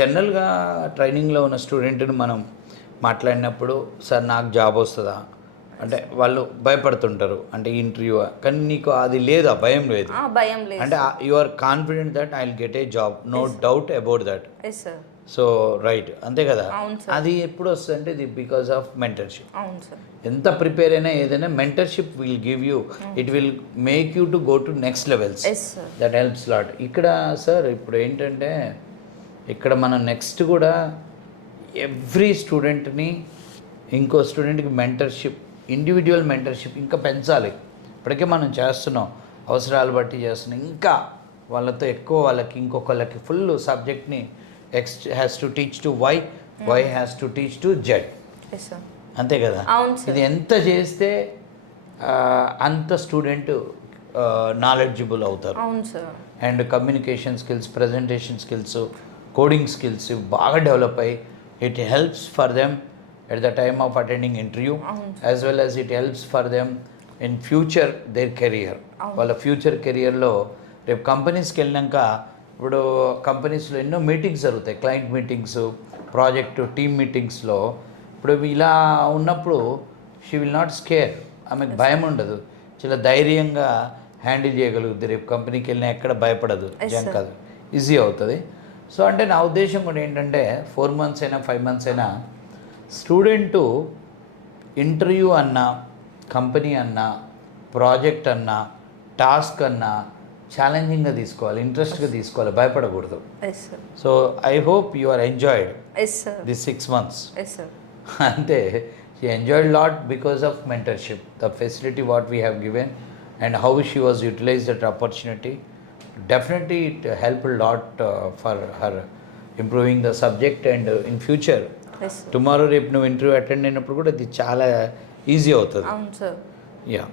జనరల్‌గా ట్రైనింగ్‌లో ఉన్న స్టూడెంట్‌ని మనం మాట్లాడినప్పుడు, "సార్ నాకు జాబ్ వస్తదా?" అంటే వాళ్ళు భయపడుతుంటారు. అంటే ఇంటర్వ్యూ కానీ నీకు అది లేదు. ఆ భయం లేదు. భయం లేదు అంటే sir. You are confident that I will get a job. No Yes, sir. Doubt about that. Yes sir. So right. అంతే కదా! అవును సార్. అది ఎప్పుడు వస్తదంటే ఇది బికాస్ ఆఫ్ మెంటర్‌షిప్. అవును సార్. ఎంత ప్రిపేర్ అయినా ఏదైనా mentorship will give you. It will make you to go to next levels. Yes sir. That helps lot. ఇక్కడ సార్ ఇప్పుడు ఏంటంటే ఇక్కడ మనం నెక్స్ట్ కూడా ఎవ్రీ స్టూడెంట్ని ఇంకో స్టూడెంట్కి మెంటర్షిప్, ఇండివిజువల్ మెంటర్షిప్ ఇంకా పెంచాలి. ఇప్పటికే మనం చేస్తున్నాం, అవసరాలు బట్టి చేస్తున్నాం. ఇంకా వాళ్ళతో ఎక్కువ వాళ్ళకి ఇంకొకళ్ళకి ఫుల్ సబ్జెక్ట్ని has to teach to Y has to teach to Z. Yes sir. అంతే కదా! అవును సార్. ఇది ఎంత చేస్తే అంత స్టూడెంట్ నాలెడ్జబుల్ అవుతారు. అవును sir. And communication skills, presentation skills, coding skills బాగా డెవలప్ అయ్యి it helps for them at the time of attending interview as well as it helps for them in future their career. వాళ్ళ future కెరియర్లో రేపు కంపెనీస్కి వెళ్ళినాక, ఇప్పుడు కంపెనీస్లో ఎన్నో మీటింగ్స్ జరుగుతాయి, క్లయింట్ మీటింగ్స్, ప్రాజెక్టు టీమ్ మీటింగ్స్లో. ఇప్పుడు ఇలా ఉన్నప్పుడు షీ విల్ నాట్ స్కేర్. ఆమెకు భయం ఉండదు, చాలా ధైర్యంగా హ్యాండిల్ చేయగలుగుతుంది. రేపు కంపెనీకి వెళ్ళినా ఎక్కడ భయపడదు, జంక్ కాదు, ఈజీ అవుతుంది. సో అంటే నా ఉద్దేశం కూడా ఏంటంటే 4 months అయినా 5 months అయినా స్టూడెంటు ఇంటర్వ్యూ అన్నా, కంపెనీ అన్నా, ప్రాజెక్ట్ అన్నా, టాస్క్ అన్నా ఛాలెంజింగ్గా తీసుకోవాలి, ఇంట్రెస్ట్గా తీసుకోవాలి, భయపడకూడదు. Yes sir. So I hope you are enjoyed yes sir. This 6 months. Yes sir. అంతే, she enjoyed lot because of mentorship, the facility what we have given and how she was utilized that opportunity. Definitely it helped a lot for her improving the subject and in future yes sir. tomorrow రేపు నువ్వు interview attend అయినప్పుడు కూడా ఇది చాలా easy అవుతుంది. అవును sir. Yeah.